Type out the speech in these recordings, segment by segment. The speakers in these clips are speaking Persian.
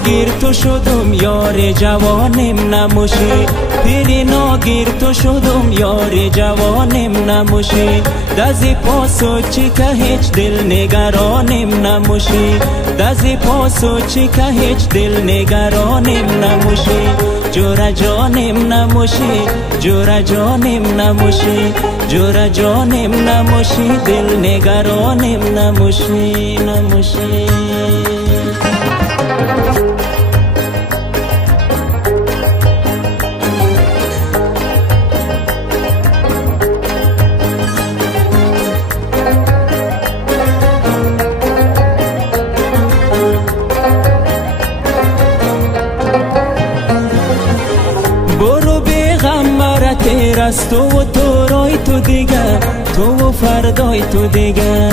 ناگیر تو شدم یار جوانم نموشی، پیری ناگیر تو شدم یار جوانم نموشی. دزی پاسو چی که هیچ دل نگرانم نموشی، دزی پاسو چی که هیچ دل نگرانم نموشی. جورا جانم نموشی، جورا جانم نموشی، جورا جانم نموشی، دل نگرانم نموشی نموشی. برو بیغمبر تیر است و تو رای تو دیگه، تو و فردای تو دیگه.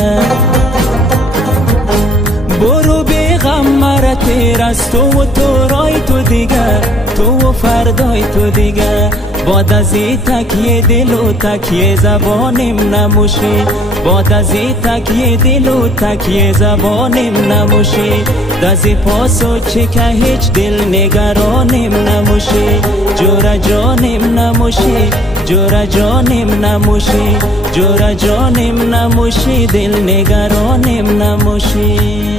برو بیغمبر تیر است و تو رای تو دیگه، تو و فردای تو دیگه. باد از تکیه دل و تکیه زبانم نموشی، باد از تکیه دل و تکیه زبانم نموشی. دزی پاسو چی که هیچ دل نگرانم نموشی. جورا جانم نموشی، جورا جانم نموشی، جورا جانم نموشی، دل نگرانم نموشی.